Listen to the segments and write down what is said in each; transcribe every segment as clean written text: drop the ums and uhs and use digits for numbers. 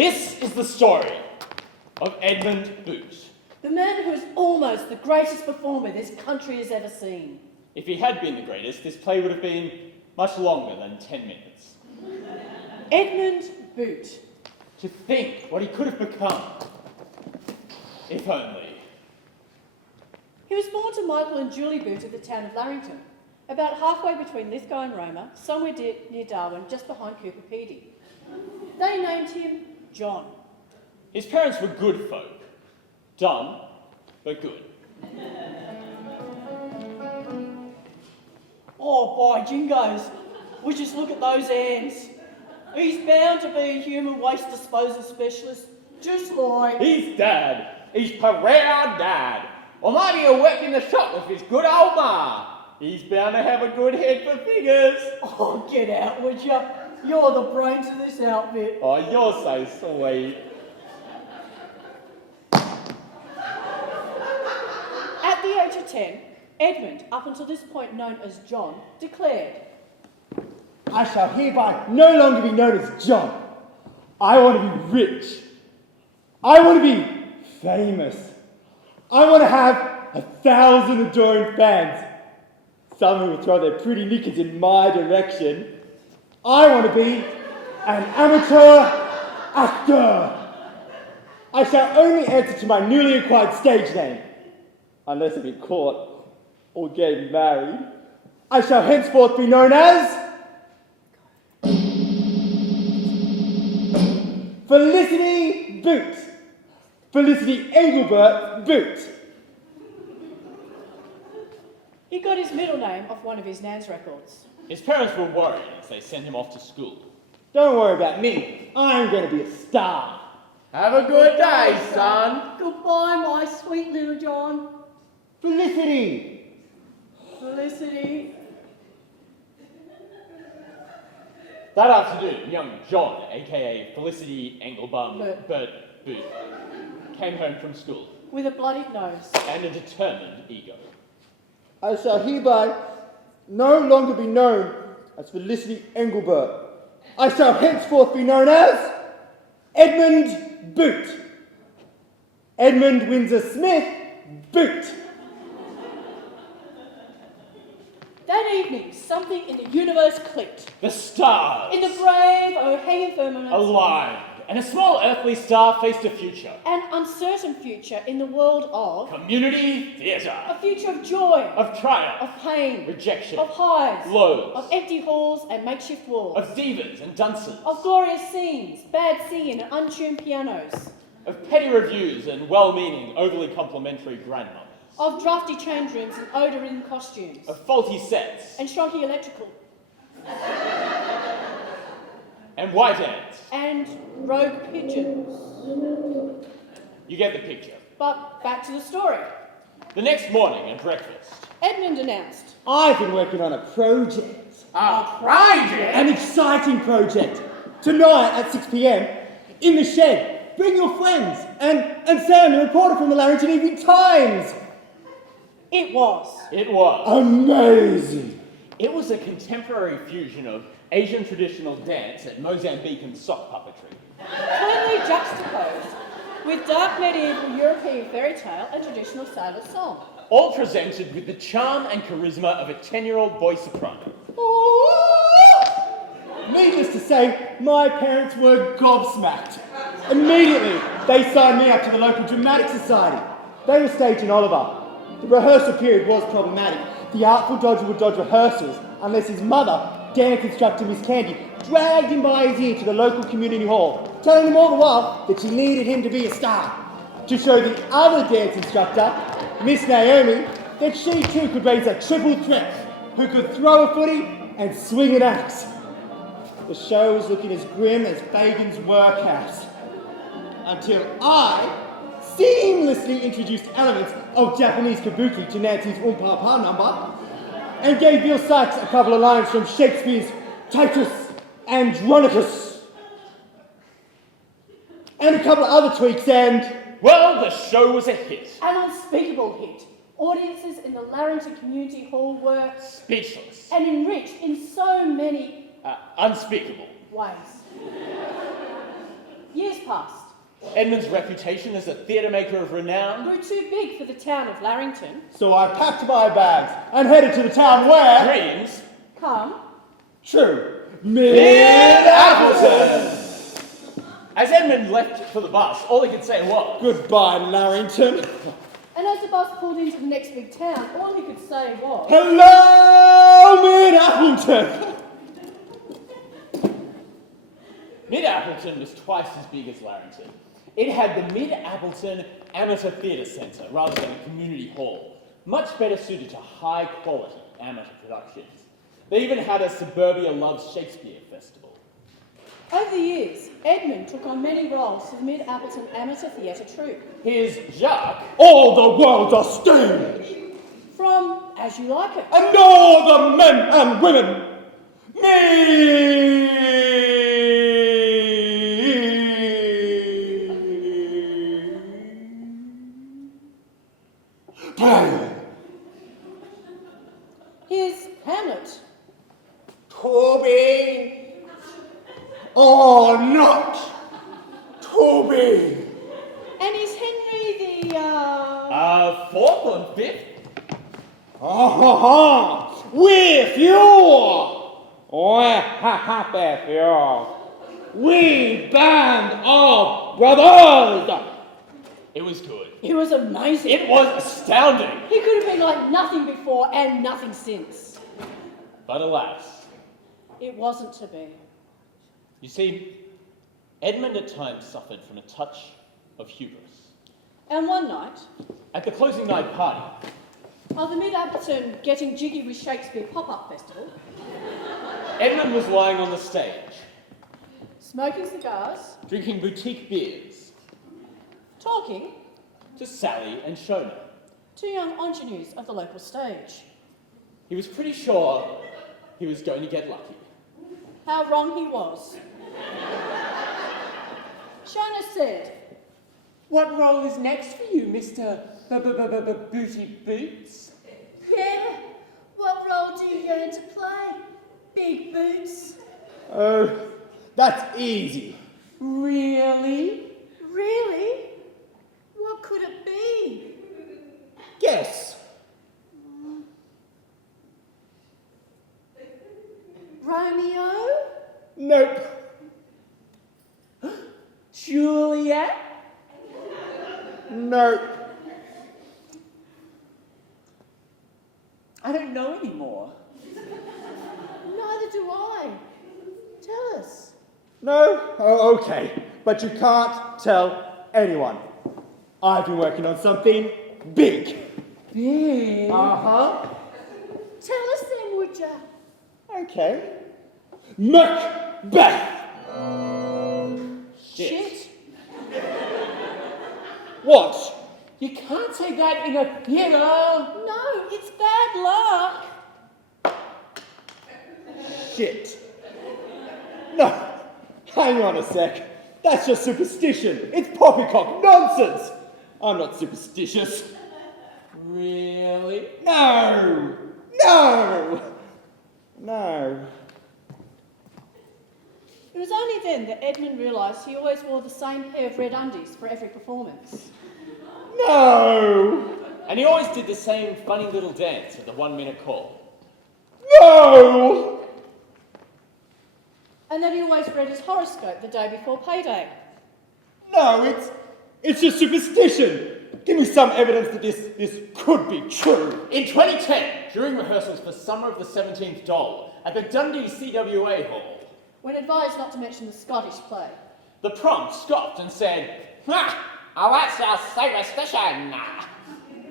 This is the story of Edmund Boot. The man who is almost the greatest performer this country has ever seen. If he had been the greatest, this play would have been much longer than 10 minutes. Edmund Boot. To think what he could have become. If only. He was born to Michael and Julie Boot of the town of Larrington, about halfway between Lithgow and Roma, somewhere near Darwin, just behind Cooper Pedy. They named him John. His parents were good folk. Dumb, but good. Oh, by jingoes, we just look at those ants. He's bound to be a human waste disposal specialist, just like... He's Dad. He's Pereira Dad. Or maybe he'll work in the shop with his good old ma. He's bound to have a good head for figures. Oh, get out, would you? You're the brains of this outfit. Oh, you're so sweet. At the age of 10, Edmund, up until this point known as John, declared, I shall hereby no longer be known as John. I want to be rich. I want to be famous. I want to have 1,000 adoring fans. Some who will throw their pretty knickers in my direction. I want to be an amateur actor. I shall only answer to my newly acquired stage name, unless I get caught or get married. I shall henceforth be known as Felicity Boot. Felicity Engelbert Boot. he got his middle name off one of his Nan's records. His parents were worried as they sent him off to school. Don't worry about me. I'm going to be a star. Have a good day, son. Goodbye, my sweet little John. Felicity. Felicity. That afternoon, young John, aka Felicity Engelbum Bert Boot, came home from school. With a bloodied nose. And a determined ego. I shall hereby no longer be known as Felicity Engelbert. I shall henceforth be known as Edmund Boot. Edmund Windsor Smith Boot. That evening, something in the universe clicked. The stars, In the brave O'Hagan firmament, aligned, and a small earthly star faced a future. an uncertain future in the world of Community theatre. a future of joy, Of triumph. of pain, Rejection. of highs, Lows. of empty halls and makeshift walls, Of divas and dunces. of glorious scenes, bad singing and untuned pianos, Of petty reviews and well-meaning, overly complimentary grandmothers. of drafty change rooms and odour-ridden costumes, Of faulty sets. and shrunky electrical, And white ants. and rogue pigeons. You get the picture. But back to the story. The next morning at breakfast. Edmund announced, I've been working on a project. A project? An exciting project. Tonight at 6 p.m. in the shed. Bring your friends. And Sam, the reporter from the Larrington Evening Times. it was. It was. Amazing. It was a contemporary fusion of Asian traditional dance and Mozambican sock puppetry. Cleanly juxtaposed with dark medieval European fairy tale and traditional sailor song. All presented with the charm and charisma of a 10-year-old boy soprano. Needless to say, my parents were gobsmacked. Immediately, they signed me up to the local dramatic society. They were staging Oliver. The rehearsal period was problematic. The artful dodger would dodge rehearsals unless his mother, dance instructor Miss Candy, dragged him by his ear to the local community hall, telling him all the while that she needed him to be a star. To show the other dance instructor, Miss Naomi, that she too could raise a triple threat, who could throw a footy and swing an axe. The show was looking as grim as Fagin's workhouse. Until I seamlessly introduced elements of Japanese kabuki to Nancy's Umpapa number, and gave Bill Sykes a couple of lines from Shakespeare's Titus Andronicus. And a couple of other tweaks and... Well, the show was a hit. An unspeakable hit. Audiences in the Larrington Community Hall were Speechless. and enriched in so many Unspeakable. ways. Years passed. Edmund's reputation as a theatre maker of renown Grew too big for the town of Larrington. So I packed my bags and headed to the town where... dreams. Come. True. Mid-Appleton! As Edmund left for the bus, all he could say was, Goodbye, Larrington. And as the bus pulled into the next big town, all he could say was... Hello, Mid-Appleton. Mid-Appleton was twice as big as Larrington. It had the Mid-Appleton Amateur Theatre Centre rather than a community hall, much better suited to high-quality amateur productions. They even had a Suburbia Loves Shakespeare festival. Over the years, Edmund took on many roles for the Mid-Appleton Amateur Theatre Troupe. His Jacques, All the world's a stage. From As You Like It. And all the men and women. Me. His Hamlet. Toby. Oh, not Toby. And his Henry the, fourth or fifth? With you. With you. We band of brothers. It was good. It was amazing. It was astounding. He could have been like nothing before and nothing since. But alas, It wasn't to be. you see, Edmund at times suffered from a touch of hubris. And one night, At the closing night party, of the Mid-Appleton Getting Jiggy with Shakespeare pop-up festival, Edmund was lying on the stage, smoking cigars, drinking boutique beers talking to Sally and Shona. to young ingenues of the local stage. He was pretty sure he was going to get lucky. How wrong he was. Shona said, What role is next for you, Mr. Booty Boots? Yeah, what role do you going to play, Big Boots? Oh, that's easy. Really? Really? What could it be? Guess. Romeo? Nope. Juliet? Nope. I don't know anymore. Neither do I. Tell us. No? Oh, okay. But you can't tell anyone. I've been working on something big. Big? Uh-huh. Tell us then, would ya? Okay. Macbeth. Shit. What? You can't say that in a theatre. No, it's bad luck. Shit. No. Hang on a sec. That's just superstition. It's poppycock nonsense. I'm not superstitious. Really? No. No. No. It was only then that Edmund realised he always wore the same pair of red undies for every performance. No. And he always did the same funny little dance at the 1 minute call. No. And that he always read his horoscope the day before payday. No, it's just superstition. Give me some evidence that this could be true. In 2010, during rehearsals for Summer of the 17th Doll at the Dundee CWA Hall, When advised not to mention the Scottish play. the prompt scoffed and said, "Ha! Oh, that's our superstition."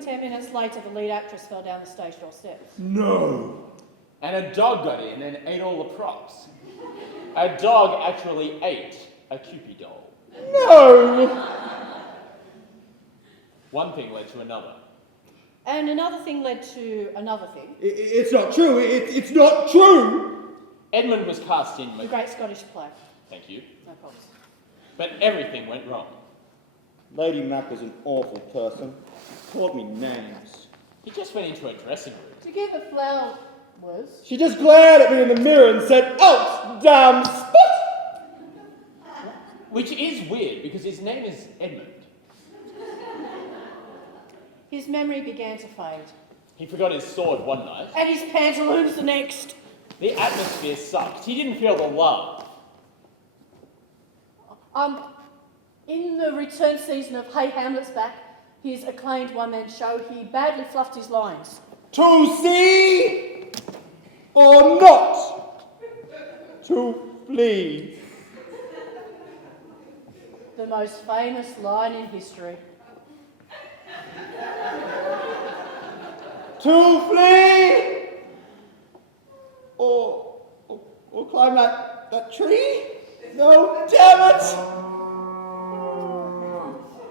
10 minutes later, the lead actress fell down the stage door steps. No. And a dog got in and ate all the props. A dog actually ate a Cupid doll. No. One thing led to another. And another thing led to another thing. It's not true. It's not true. Edmund was cast in The Great Scottish Play. Thank you. No problems. But everything went wrong. Lady Mac was an awful person. Called me names. He just went into a dressing room. To give a flower was... She just glared at me in the mirror and said, "Out, damn spot!" Which is weird, because his name is Edmund. His memory began to fade. He forgot his sword one night. And his pantaloons the next. The atmosphere sucked. He didn't feel the love. In the return season of Hey Hamlet's Back, his acclaimed one-man show, he badly fluffed his lines. To see or not to flee. The most famous line in history. To flee or climb that tree? No, damn it!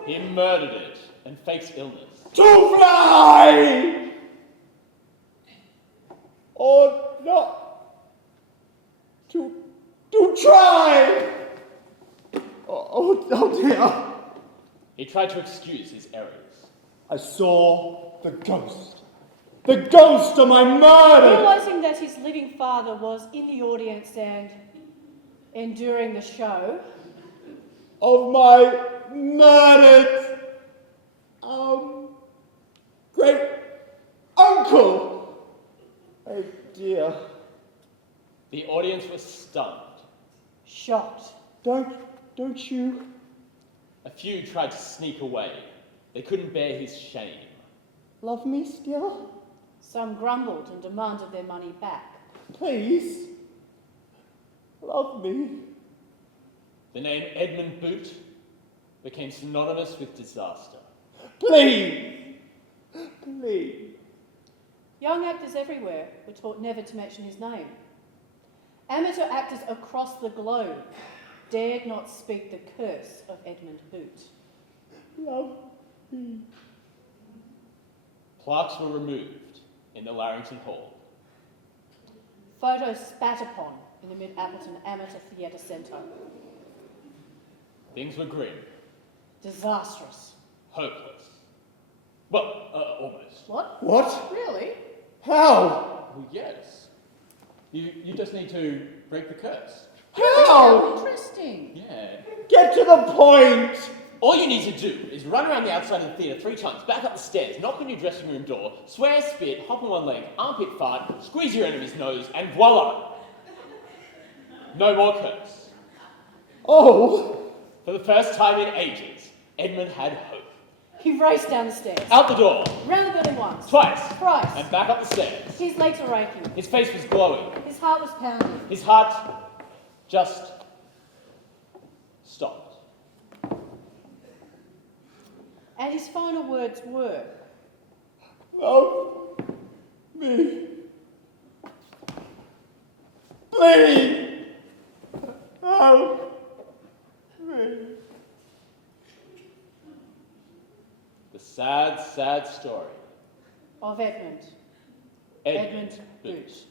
He murdered it and faked illness. To fly or not to try. Oh dear. He tried to excuse his errors. I saw the ghost. The ghost of my murder! Realising that his living father was in the audience and enduring the show, Of my murdered great uncle. Oh dear. The audience was stunned. shocked. Don't you? A few tried to sneak away. They couldn't bear his shame. Love me still? Some grumbled and demanded their money back. Please. Love me. The name Edmund Boot became synonymous with disaster. Please. Please. Young actors everywhere were taught never to mention his name. Amateur actors across the globe dared not speak the curse of Edmund Boot. Love me. Plaques were removed in the Larrington Hall. Photos spat upon in the Mid-Appleton Amateur Theatre Centre. Things were grim, Disastrous. hopeless. Well, almost. What? What? Really? How? Well, yes. You just need to break the curse. How? Interesting. Yeah. Get to the point. All you need to do is run around the outside of the theatre 3 times, back up the stairs, knock on your dressing room door, swear, spit, hop on one leg, armpit fart, squeeze your enemy's nose, and voila! No more curse. Oh. For the first time in ages, Edmund had hope. He raced down the stairs. Out the door, Round the building once. twice, Thrice. and back up the stairs. His legs were aching. His face was glowing. His heart was pounding. His heart just stopped. And his final words were, Love me. Please. Help me. The sad, sad story. of Edmund Edmund Boot. Boot.